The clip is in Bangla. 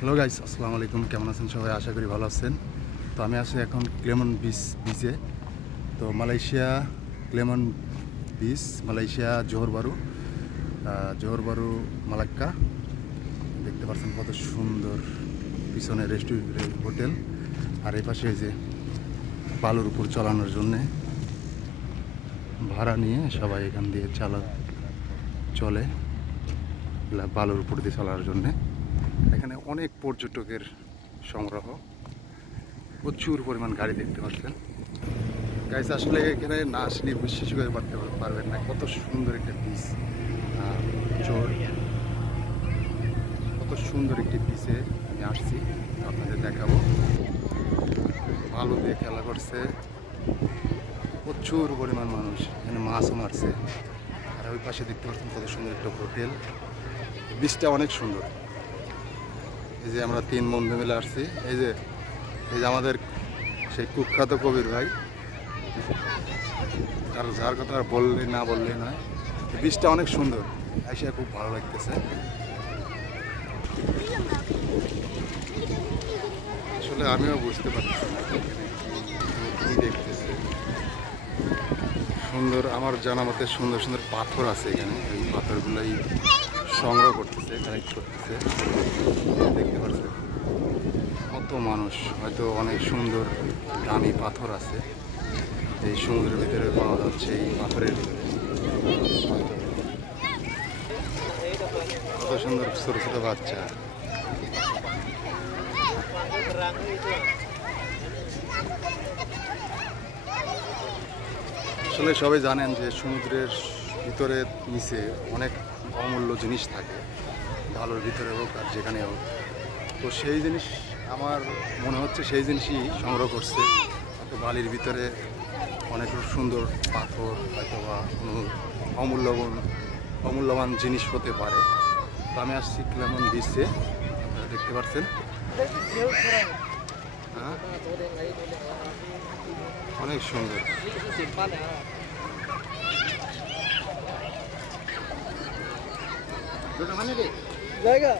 হ্যালো গাইস, আসসালামু আলাইকুম। কেমন আছেন সবাই? আশা করি ভালো আছেন। তো আমি আছি এখন ক্লেমন বিচে। তো মালয়েশিয়া ক্লেমন বিচ, মালয়েশিয়া জোহর বারু মালাক্কা। দেখতে পাচ্ছেন কত সুন্দর পিছনে রেস্টুরেন্ট হোটেল, আর এই পাশে এই যে বালুর উপর চালানোর জন্যে ভাড়া নিয়ে সবাই এখান দিয়ে চলে বালুর উপর দিয়ে চলার জন্যে। এখানে অনেক পর্যটকের সংগ্রহ, প্রচুর পরিমাণ গাড়ি দেখতে পাচ্ছেন গাইস। আসলে এখানে না আসলে বিশ্বাস করে পারবেন না কত সুন্দর একটা বিচ। কত সুন্দর একটি বিচে আমি আসছি, আপনাদের দেখাবো। ভালো দিয়ে খেলা করছে, প্রচুর পরিমাণ মানুষ এখানে মাছও মারছে। আর ওই পাশে দেখতে পাচ্ছেন কত সুন্দর একটা হোটেল। বিচটা অনেক সুন্দর। এই যে আমরা 3 বন্ধু মিলে আসছি, এই যে আমাদের সেই কুখ্যাত কবির ভাই, আর যার কথা আর বললেই নয়। বীজটা অনেক সুন্দর, এসে খুব ভালো লাগতেছে। আসলে আমিও বুঝতে পারছি না কি দেখতেছে। সুন্দর, আমার জানা মতে সুন্দর সুন্দর পাথর আছে এখানে। এই পাথরগুলোই সংগ্রহ করতেছে, কালেক্ট করতেছে। দেখতে পাচ্ছেন কত মানুষ, হয়তো অনেক সুন্দর দামি পাথর আছে এই সমুদ্রের ভিতরে পাওয়া যাচ্ছে। এই পাথরের ভিতরে কত সুন্দর ছোট ছোট বাচ্চা। আসলে সবাই জানেন যে সমুদ্রের ভিতরে নিচে অনেক অমূল্য জিনিস থাকে, ভালোর ভিতরে হোক আর যেখানে হোক। তো সেই জিনিস আমার মনে হচ্ছে সেই জিনিসই সংগ্রহ করছে। হয়তো বালির ভিতরে অনেক সুন্দর পাথর, হয়তো বা কোনো অমূল্যবান জিনিস হতে পারে। তো আমি আসছি ক্লেমন বিচে, আপনারা দেখতে পাচ্ছেন। হ্যাঁ, অনেক সুন্দর। জায়গা